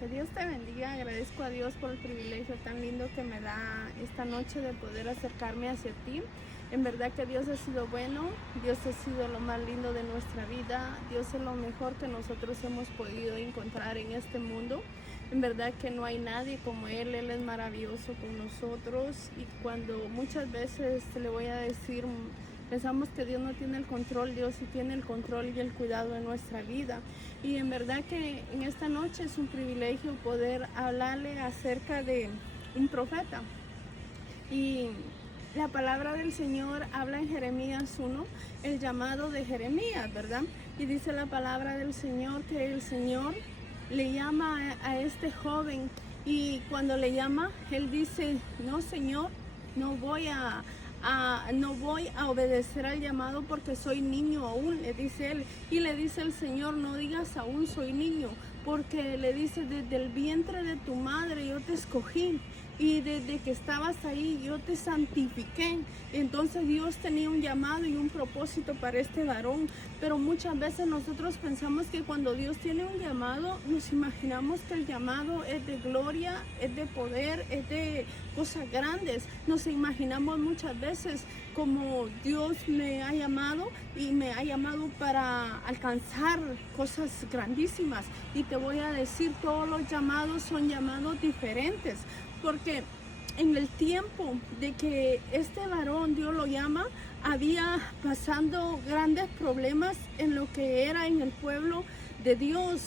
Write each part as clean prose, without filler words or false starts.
Que Dios te bendiga. Agradezco a Dios por el privilegio tan lindo que me da esta noche de poder acercarme hacia ti. En verdad que Dios ha sido bueno, Dios ha sido lo más lindo de nuestra vida, Dios es lo mejor que nosotros hemos podido encontrar en este mundo. En verdad que no hay nadie como Él es maravilloso con nosotros, y cuando muchas veces le voy a decir, pensamos que Dios no tiene el control, Dios sí tiene el control y el cuidado de nuestra vida. Y en verdad que en esta noche es un privilegio poder hablarle acerca de un profeta. Y la palabra del Señor habla en Jeremías 1, el llamado de Jeremías, ¿verdad? Y dice la palabra del Señor que el Señor le llama a este joven, y cuando le llama, él dice, no, Señor, no voy a obedecer al llamado porque soy niño aún, le dice él. Y le dice el Señor, no digas aún soy niño, porque le dice, desde el vientre de tu madre yo te escogí, y desde que estabas ahí yo te santifiqué. Entonces Dios tenía un llamado y un propósito para este varón, pero muchas veces nosotros pensamos que cuando Dios tiene un llamado, nos imaginamos que el llamado es de gloria, es de poder, es de cosas grandes. Nos imaginamos muchas veces como Dios me ha llamado, y me ha llamado para alcanzar cosas grandísimas. Y te voy a decir, todos los llamados son llamados diferentes, porque en el tiempo de que este varón Dios lo llama, había pasando grandes problemas en lo que era en el pueblo de Dios,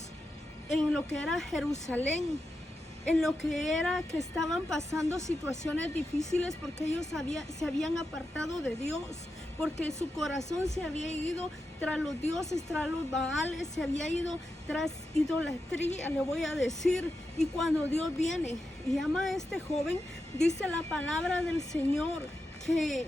en lo que era Jerusalén, en lo que era que estaban pasando situaciones difíciles porque ellos se habían apartado de Dios, porque su corazón se había ido tras los dioses, tras los baales, se había ido tras idolatría, le voy a decir. Y cuando Dios viene y llama a este joven, dice la palabra del Señor que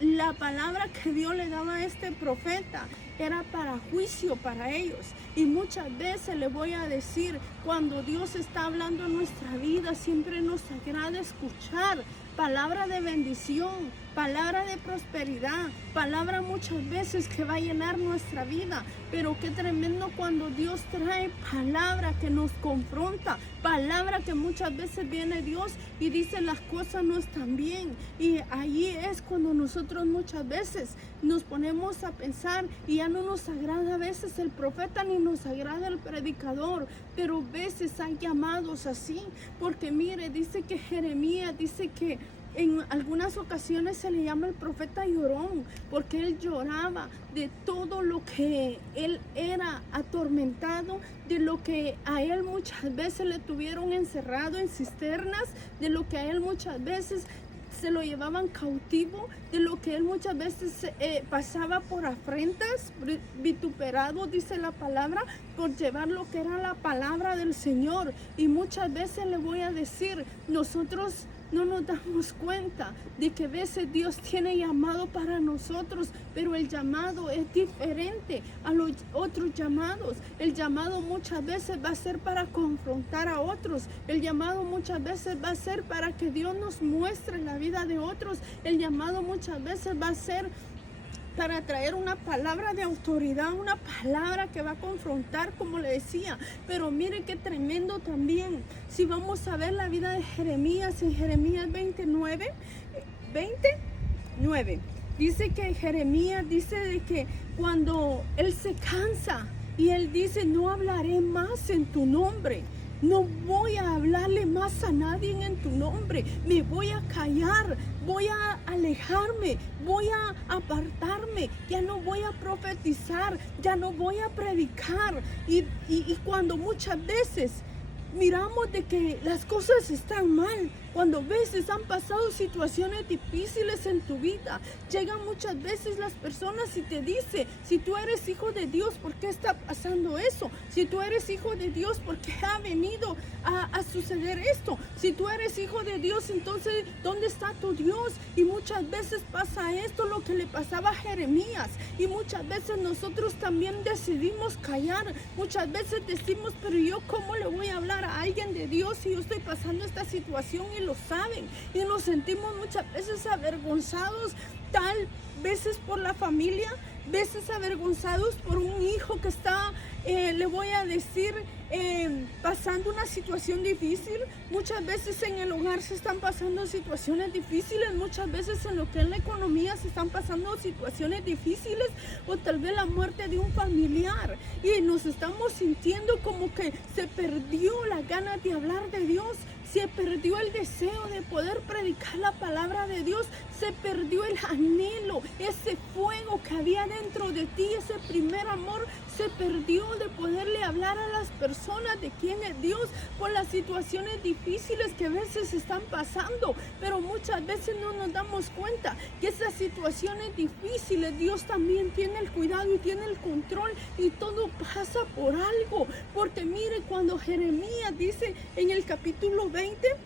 la palabra que Dios le daba a este profeta era para juicio para ellos. Y muchas veces le voy a decir, cuando Dios está hablando en nuestra vida, siempre nos agrada escuchar palabra de bendición, palabra de prosperidad, palabra muchas veces que va a llenar nuestra vida. Pero qué tremendo cuando Dios trae palabra que nos confronta, palabra que muchas veces viene Dios y dice las cosas no están bien. Y ahí es cuando nosotros muchas veces nos ponemos a pensar, y ya no nos agrada a veces el profeta ni nos agrada el predicador, pero a veces hay llamados así. Porque mire, dice que Jeremías dice que en algunas ocasiones se le llama el profeta llorón, porque él lloraba de todo lo que él era atormentado, de lo que a él muchas veces le tuvieron encerrado en cisternas, de lo que a él muchas veces se lo llevaban cautivo, de lo que él muchas veces pasaba por afrentas, vituperado, dice la palabra, por llevar lo que era la palabra del Señor. Y muchas veces le voy a decir, nosotros no nos damos cuenta de que a veces Dios tiene llamado para nosotros, pero el llamado es diferente a los otros llamados. El llamado muchas veces va a ser para confrontar a otros. El llamado muchas veces va a ser para que Dios nos muestre la vida de otros. El llamado muchas veces va a ser para traer una palabra de autoridad, una palabra que va a confrontar, como le decía. Pero mire qué tremendo también. Si vamos a ver la vida de Jeremías, en Jeremías 29, dice que Jeremías dice de que cuando él se cansa y él dice, no hablaré más en tu nombre. No voy a hablarle más a nadie en tu nombre. Me voy a callar, voy a alejarme, voy a apartarme. Ya no voy a profetizar, ya no voy a predicar. Y cuando muchas veces miramos de que las cosas están mal, cuando a veces han pasado situaciones difíciles en tu vida, llegan muchas veces las personas y te dicen, si tú eres hijo de Dios, ¿por qué está pasando eso? Si tú eres hijo de Dios, ¿por qué ha venido a suceder esto? Si tú eres hijo de Dios, entonces, ¿dónde está tu Dios? Y muchas veces pasa esto, lo que le pasaba a Jeremías. Y muchas veces nosotros también decidimos callar. Muchas veces decimos, pero yo ¿cómo le voy a hablar a alguien de Dios si yo estoy pasando esta situación? Y lo saben, y nos sentimos muchas veces avergonzados, tal veces por la familia, veces avergonzados por un hijo que está, le voy a decir, pasando una situación difícil. Muchas veces en el hogar se están pasando situaciones difíciles, muchas veces en lo que es la economía se están pasando situaciones difíciles, o tal vez la muerte de un familiar, y nos estamos sintiendo como que se perdió la gana de hablar de Dios, se perdió el deseo de poder predicar la palabra de Dios, se perdió el anhelo, ese fuego que había dentro de ti, ese primer amor, se perdió de poderle hablar a las personas de quién es Dios por las situaciones difíciles que a veces están pasando. Pero muchas veces no nos damos cuenta que esas situaciones difíciles Dios también tiene el cuidado y tiene el control, y todo pasa por algo. Porque mire, cuando Jeremías dice en el capítulo 20,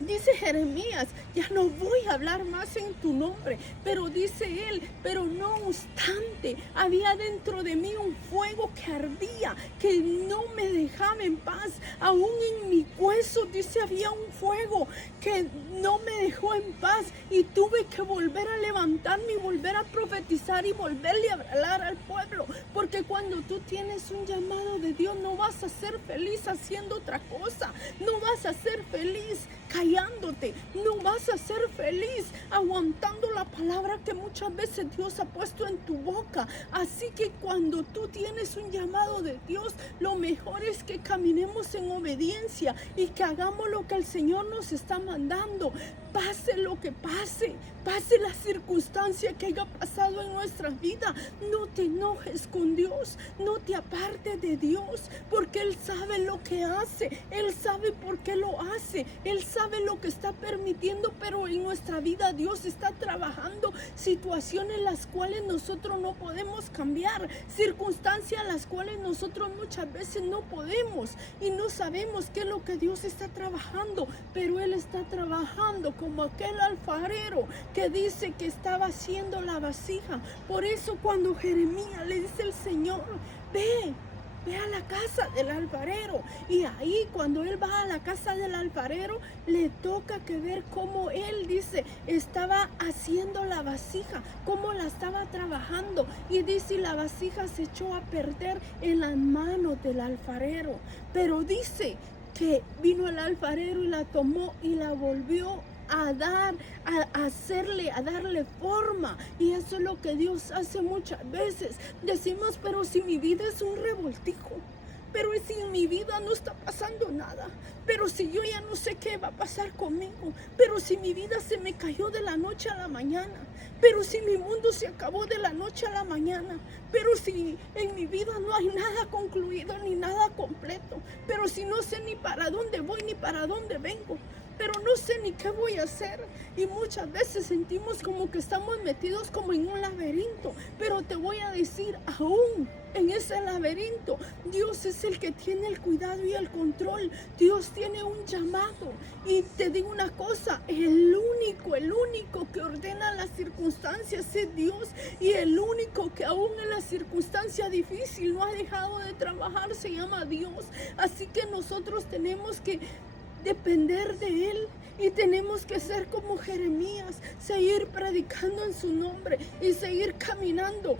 dice Jeremías, ya no voy a hablar más en tu nombre, pero dice él, pero no obstante, había dentro de mí un fuego que ardía, que no me dejaba en paz, aún en mi hueso, dice, había un fuego que no me dejó en paz, y tuve que volver a levantarme y volver a profetizar y volverle a hablar al pueblo, porque cuando tú tienes un llamado de Dios, no vas a ser feliz haciendo otra cosa, no vas a ser feliz callándote, no vas a ser feliz aguantando la palabra que muchas veces Dios ha puesto en tu boca. Así que cuando tú tienes un llamado de Dios, lo mejor es que caminemos en obediencia y que hagamos lo que el Señor nos está mandando. Pase lo que pase, pase la circunstancia que haya pasado en nuestra vida, no te enojes con Dios, no te apartes de Dios, porque Él sabe lo que hace, Él sabe por qué lo hace, Él sabe lo que está permitiendo, pero en nuestra vida Dios está trabajando situaciones las cuales nosotros no podemos cambiar, circunstancias las cuales nosotros muchas veces no podemos y no sabemos qué es lo que Dios está trabajando, pero Él está trabajando como aquel alfarero que dice que estaba haciendo la vasija. Por eso cuando Jeremías le dice al Señor, ve a la casa del alfarero, y ahí cuando él va a la casa del alfarero, le toca que ver cómo él dice, estaba haciendo la vasija, cómo la estaba trabajando, y dice, la vasija se echó a perder en las manos del alfarero, pero dice que vino el alfarero y la tomó y la volvió a darle forma. Y eso es lo que Dios hace muchas veces. Decimos, pero si mi vida es un revoltijo, pero si en mi vida no está pasando nada, pero si yo ya no sé qué va a pasar conmigo, pero si mi vida se me cayó de la noche a la mañana, pero si mi mundo se acabó de la noche a la mañana, pero si en mi vida no hay nada concluido ni nada completo, pero si no sé ni para dónde voy ni para dónde vengo, pero no sé ni qué voy a hacer, y muchas veces sentimos como que estamos metidos como en un laberinto. Pero te voy a decir, aún en ese laberinto, Dios es el que tiene el cuidado y el control. Dios tiene un llamado, y te digo una cosa, el único que ordena las circunstancias es Dios, y el único que aún en la circunstancia difícil no ha dejado de trabajar se llama Dios. Así que nosotros tenemos que depender de Él, y tenemos que ser como Jeremías, seguir predicando en su nombre y seguir caminando,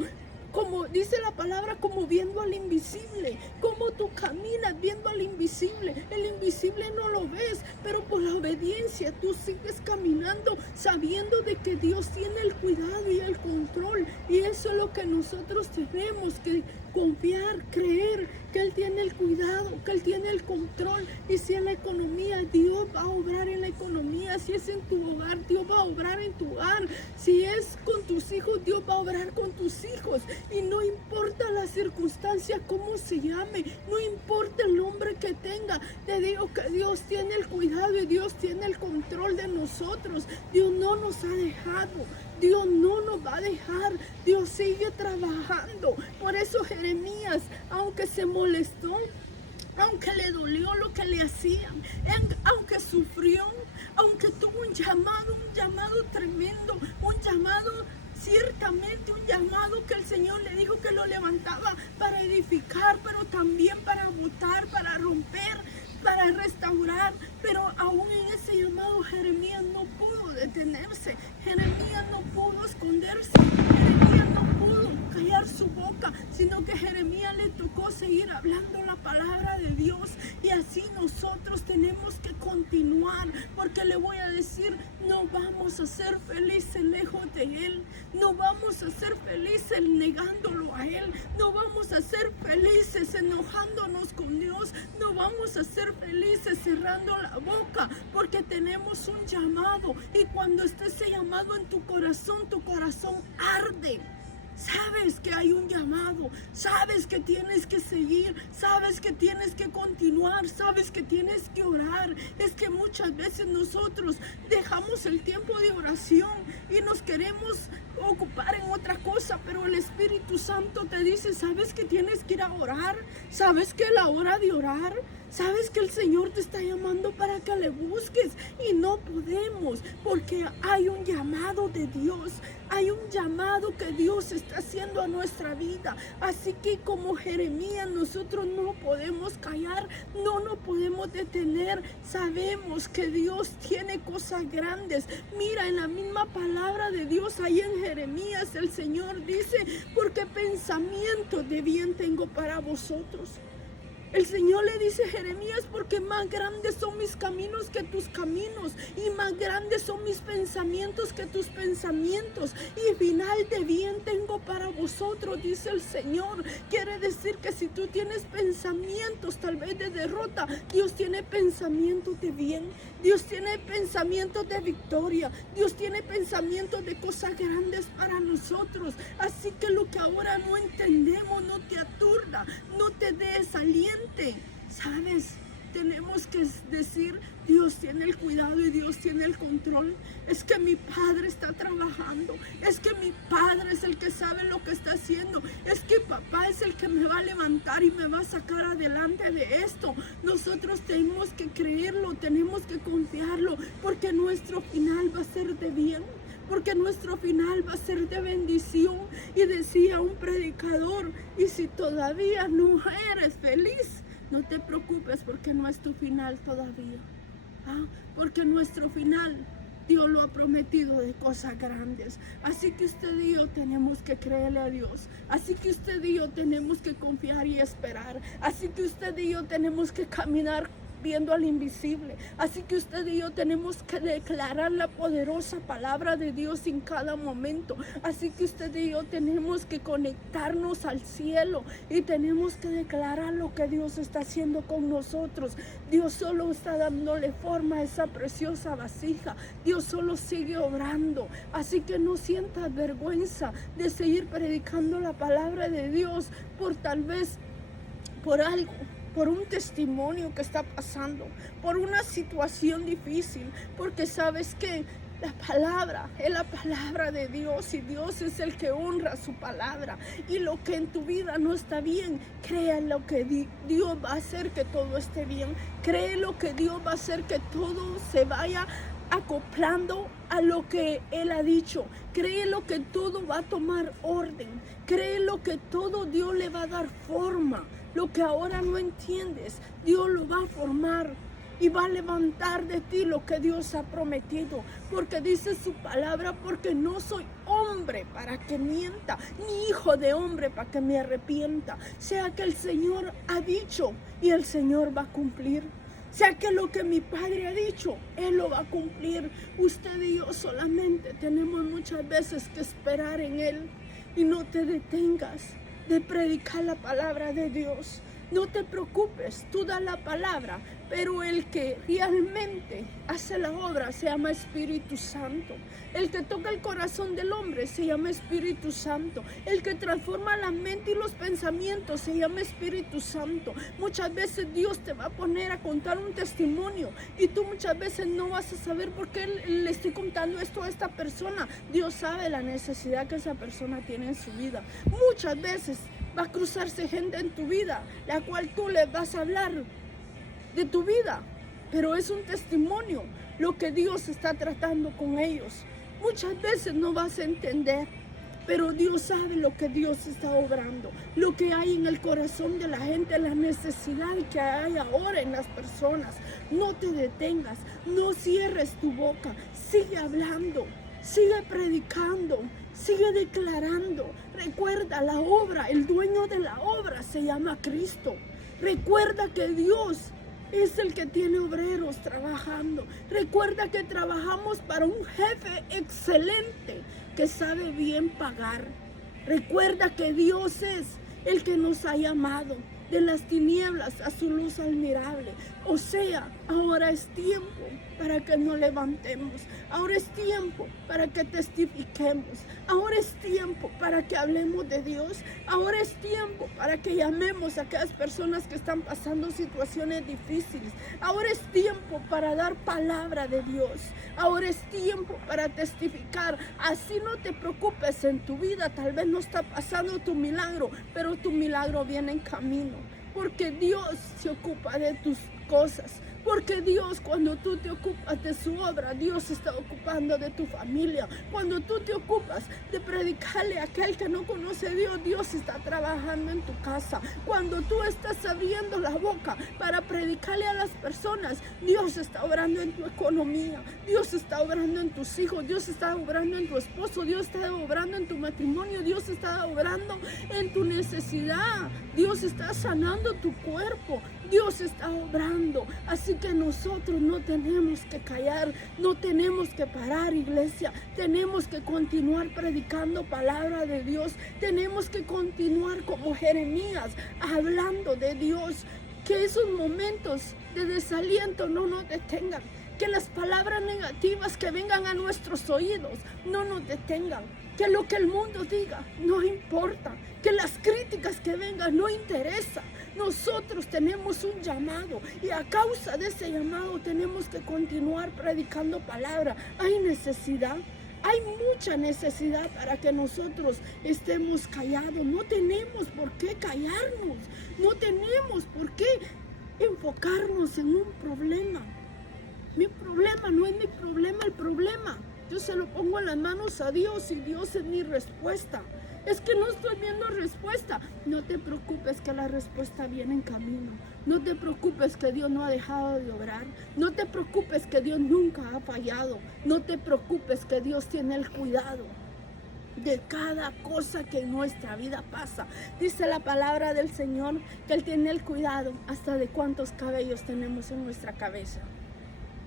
como dice la palabra, como viendo al invisible. Como tú caminas viendo al invisible, el invisible no lo ves, pero por la obediencia tú sigues caminando sabiendo de que Dios tiene el cuidado y el control, y eso es lo que nosotros tenemos que confiar, creer que Él tiene el cuidado, que Él tiene el control. Y si en la economía, Dios va a obrar en la economía. Si es en tu hogar, Dios va a obrar en tu hogar. Si es con tus hijos, Dios va a obrar con tus hijos. Y no importa la circunstancia, cómo se llame, no importa el nombre que tenga, te digo que Dios tiene el cuidado y Dios tiene el control de nosotros. Dios no nos ha dejado, Dios no nos va a dejar, Dios sigue trabajando. Por eso Jeremías, aunque se molestó, aunque le dolió lo que le hacían, aunque sufrió, aunque tuvo un llamado tremendo, un llamado, ciertamente un llamado que el Señor le dijo que lo levantaba para edificar, pero también para botar, para romper, para restaurar. Pero aún en ese llamado Jeremías no pudo detenerse, Jeremías no pudo esconderse, Jeremías no pudo callar su boca, sino que Jeremías le tocó seguir hablando la palabra de Dios. Y así nosotros tenemos que continuar, porque le voy a decir, no vamos a ser felices lejos de Él, no vamos a ser felices negándolo a Él, no vamos a ser felices enojándonos con Dios, no vamos a ser felices cerrando la boca, porque tenemos un llamado. Y cuando esté ese llamado en tu corazón arde. Sabes que hay un llamado, sabes que tienes que seguir, sabes que tienes que continuar, sabes que tienes que orar. Es que muchas veces nosotros dejamos el tiempo de oración y nos queremos ocupar en otra cosa, pero el Espíritu Santo te dice, sabes que tienes que ir a orar, sabes que es la hora de orar, sabes que el Señor te está llamando para que le busques. Y no podemos, porque hay un llamado de Dios, hay un llamado que Dios está haciendo a nuestra vida. Así que como Jeremías, nosotros no podemos callar, no nos podemos detener. Sabemos que Dios tiene cosas grandes. Mira, en la misma palabra de Dios, ahí en Jeremías, el Señor dice, porque pensamientos de bien tengo para vosotros. El Señor le dice a Jeremías, porque más grandes son mis caminos que tus caminos, y más grandes son mis pensamientos que tus pensamientos, y final de bien tengo para vosotros, dice el Señor. Quiere decir que si tú tienes pensamientos tal vez de derrota, Dios tiene pensamientos de bien, Dios tiene pensamientos de victoria, Dios tiene pensamientos de cosas grandes para nosotros. Así que lo que ahora no entendemos no te aturda, no te desaliente. ¿Sabes? Tenemos que decir, Dios tiene el cuidado y Dios tiene el control. Es que mi Padre está trabajando, es que mi Padre es el que sabe lo que está haciendo, es que papá es el que me va a levantar y me va a sacar adelante de esto. Nosotros tenemos que creerlo, tenemos que confiarlo, porque nuestro final va a ser de bien, porque nuestro final va a ser de bendición. Y decía un predicador, y si todavía no eres feliz, no te preocupes, porque no es tu final todavía. Porque nuestro final, Dios lo ha prometido de cosas grandes. Así que usted y yo tenemos que creerle a Dios. Así que usted y yo tenemos que confiar y esperar. Así que usted y yo tenemos que caminar viendo al invisible. Así que usted y yo tenemos que declarar la poderosa palabra de Dios en cada momento. Así que usted y yo tenemos que conectarnos al cielo y tenemos que declarar lo que Dios está haciendo con nosotros. Dios solo está dándole forma a esa preciosa vasija. Dios solo sigue obrando. Así que no sientas vergüenza de seguir predicando la palabra de Dios por algo, por un testimonio que está pasando, por una situación difícil, porque sabes que la palabra es la palabra de Dios y Dios es el que honra su palabra. Y lo que en tu vida no está bien, crea en lo que Dios va a hacer que todo esté bien. Cree lo que Dios va a hacer que todo se vaya acoplando a lo que Él ha dicho. Cree lo que todo va a tomar orden. Cree lo que todo Dios le va a dar forma. Lo que ahora no entiendes, Dios lo va a formar y va a levantar de ti lo que Dios ha prometido. Porque dice su palabra, porque no soy hombre para que mienta, ni hijo de hombre para que me arrepienta. Sea que el Señor ha dicho y el Señor va a cumplir. Sea que lo que mi Padre ha dicho, Él lo va a cumplir. Usted y yo solamente tenemos muchas veces que esperar en Él. Y no te detengas de predicar la palabra de Dios. No te preocupes, tú da la palabra, pero el que realmente hace la obra se llama Espíritu Santo. El que toca el corazón del hombre se llama Espíritu Santo. El que transforma la mente y los pensamientos se llama Espíritu Santo. Muchas veces Dios te va a poner a contar un testimonio y tú muchas veces no vas a saber por qué le estoy contando esto a esta persona. Dios sabe la necesidad que esa persona tiene en su vida. Muchas veces va a cruzarse gente en tu vida, la cual tú le vas a hablar de tu vida, pero es un testimonio lo que Dios está tratando con ellos. Muchas veces no vas a entender, pero Dios sabe lo que Dios está obrando, lo que hay en el corazón de la gente, la necesidad que hay ahora en las personas. No te detengas, no cierres tu boca, sigue hablando. Sigue predicando, sigue declarando. Recuerda la obra, el dueño de la obra se llama Cristo. Recuerda que Dios es el que tiene obreros trabajando. Recuerda que trabajamos para un jefe excelente que sabe bien pagar. Recuerda que Dios es el que nos ha llamado de las tinieblas a su luz admirable. O sea, ahora es tiempo para que nos levantemos. Ahora es tiempo para que testifiquemos. Ahora es tiempo para que hablemos de Dios. Ahora es tiempo para que llamemos a aquellas personas que están pasando situaciones difíciles. Ahora es tiempo para dar palabra de Dios. Ahora es tiempo para testificar. Así no te preocupes en tu vida. Tal vez no está pasando tu milagro, pero tu milagro viene en camino. Porque Dios se ocupa de tus cosas. Porque Dios, cuando tú te ocupas de su obra, Dios se está ocupando de tu familia. Cuando tú te ocupas de predicarle a aquel que no conoce a Dios, Dios está trabajando en tu casa. Cuando tú estás abriendo la boca para predicarle a las personas, Dios está obrando en tu economía. Dios está obrando en tus hijos. Dios está obrando en tu esposo. Dios está obrando en tu matrimonio. Dios está obrando en tu necesidad. Dios está sanando tu cuerpo. Dios está obrando. Así que nosotros no tenemos que callar, no tenemos que parar, iglesia. Tenemos que continuar predicando palabra de Dios. Tenemos que continuar como Jeremías, hablando de Dios. Que esos momentos de desaliento no nos detengan. Que las palabras negativas que vengan a nuestros oídos no nos detengan. Que lo que el mundo diga no importa. Que las críticas que vengan no interesan. Nosotros tenemos un llamado y a causa de ese llamado tenemos que continuar predicando palabra. Hay necesidad, hay mucha necesidad para que nosotros estemos callados. No tenemos por qué callarnos, no tenemos por qué enfocarnos en un problema. Mi problema no es mi problema, el problema yo se lo pongo en las manos a Dios y Dios es mi respuesta. Es que no estoy viendo respuesta. No te preocupes que la respuesta viene en camino. No te preocupes que Dios no ha dejado de obrar. No te preocupes que Dios nunca ha fallado. No te preocupes que Dios tiene el cuidado de cada cosa que en nuestra vida pasa. Dice la palabra del Señor que Él tiene el cuidado hasta de cuántos cabellos tenemos en nuestra cabeza.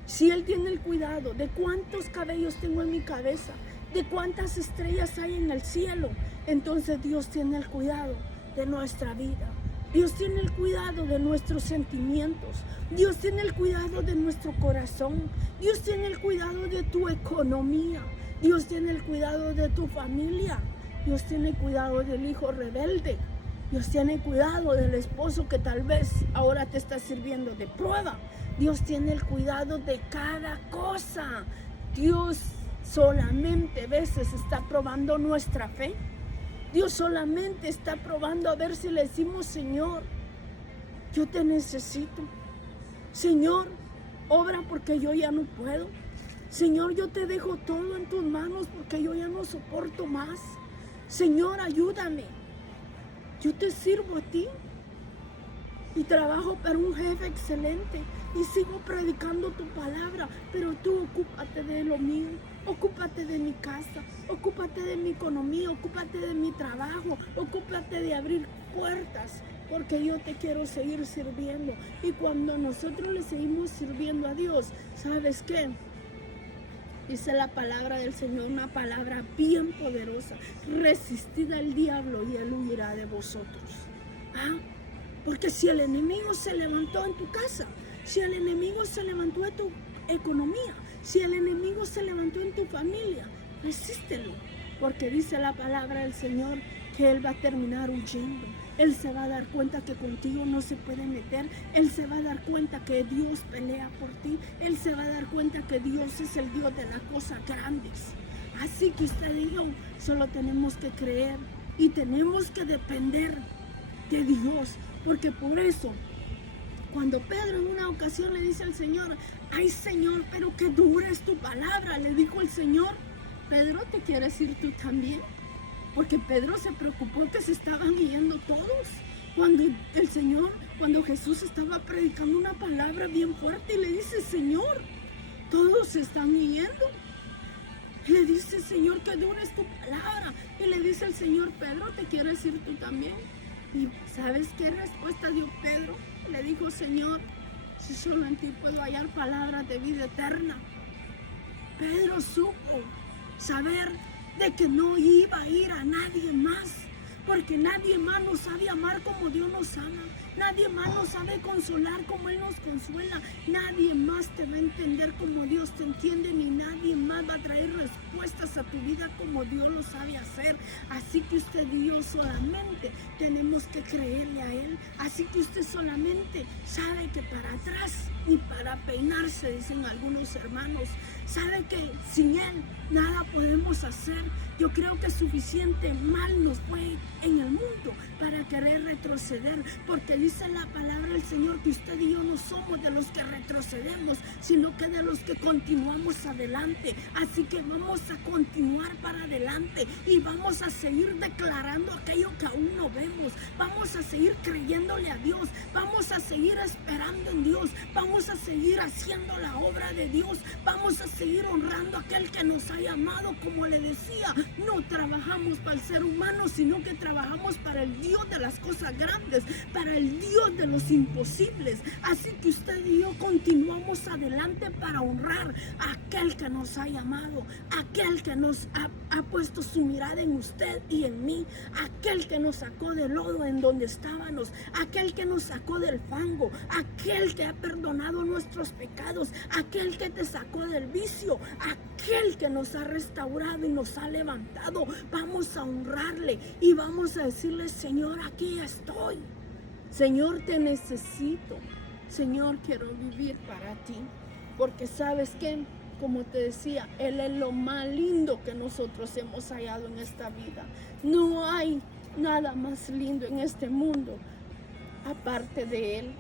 Si Él tiene el cuidado de cuántos cabellos tengo en mi cabeza, de cuántas estrellas hay en el cielo, entonces Dios tiene el cuidado de nuestra vida. Dios tiene el cuidado de nuestros sentimientos. Dios tiene el cuidado de nuestro corazón. Dios tiene el cuidado de tu economía. Dios tiene el cuidado de tu familia. Dios tiene cuidado del hijo rebelde. Dios tiene cuidado del esposo que tal vez ahora te está sirviendo de prueba. Dios tiene el cuidado de cada cosa. Dios solamente a veces está probando nuestra fe. Dios solamente está probando a ver si le decimos: Señor, yo te necesito. Señor, obra porque yo ya no puedo. Señor, yo te dejo todo en tus manos porque yo ya no soporto más. Señor, ayúdame. Yo te sirvo a ti y trabajo para un jefe excelente y sigo predicando tu palabra, pero tú ocúpate de lo mío, ocúpate de mi casa, ocúpate de mi economía, ocúpate de mi trabajo, ocúpate de abrir puertas, porque yo te quiero seguir sirviendo. Y cuando nosotros le seguimos sirviendo a Dios, ¿sabes qué? Dice la palabra del Señor, una palabra bien poderosa: resistid al diablo y él huirá de vosotros. Porque si el enemigo se levantó en tu casa, si el enemigo se levantó en tu economía, si el enemigo se levantó en tu familia, resístelo, porque dice la palabra del Señor que él va a terminar huyendo. Él se va a dar cuenta que contigo no se puede meter. Él se va a dar cuenta que Dios pelea por ti. Él se va a dar cuenta que Dios es el Dios de las cosas grandes. Así que usted y yo solo tenemos que creer y tenemos que depender de Dios. Porque por eso, cuando Pedro en una ocasión le dice al Señor: ay Señor, pero que dura es tu palabra, le dijo el Señor: Pedro, ¿te quieres ir tú también? Porque Pedro se preocupó que se estaban yendo todos. Cuando Jesús estaba predicando una palabra bien fuerte y le dice: Señor, todos se están yendo. Y le dice, Señor, que dura es tu palabra. Y le dice el Señor, Pedro, ¿te quieres ir tú también? Y ¿sabes qué respuesta dio Pedro? Le dijo, Señor, si solo en ti puedo hallar palabras de vida eterna. Pedro supo saber de que no iba a ir a nadie más, porque nadie más nos sabe amar como Dios nos ama. Nadie más nos sabe consolar como Él nos consuela. Nadie más te va a entender como Dios te entiende, ni nadie más va a traer respuestas a tu vida como Dios lo sabe hacer. Así que usted y yo solamente tenemos que creerle a Él. Así que usted solamente sabe que para atrás y para peinarse, dicen algunos hermanos, sabe que sin Él nada podemos hacer. Yo creo que suficiente mal nos fue en el mundo para querer retroceder, porque dice la palabra del Señor que usted y yo no somos de los que retrocedemos, sino que de los que continuamos adelante. Así que vamos a continuar para adelante y vamos a seguir declarando aquello que aún no vemos. Vamos a seguir creyéndole a Dios, vamos a seguir esperando en Dios, vamos a seguir haciendo la obra de Dios, vamos a seguir honrando a aquel que nos ha llamado. Como le decía, no trabajamos para el ser humano, sino que trabajamos para el Dios de las cosas grandes, para el Dios de los imposibles. Así que usted y yo continuamos adelante para honrar a aquel que nos ha llamado, aquel que nos ha puesto su mirada en usted y en mí, aquel que nos sacó del lodo en donde estábamos, aquel que nos sacó del fango, aquel que ha perdonado nuestros pecados, aquel que te sacó del vicio, aquel que nos ha restaurado y nos ha levantado. Vamos a honrarle y vamos a decirle, Señor, aquí estoy. Señor, te necesito. Señor, quiero vivir para ti. Porque sabes que, como te decía, Él es lo más lindo que nosotros hemos hallado en esta vida. No hay nada más lindo en este mundo aparte de Él.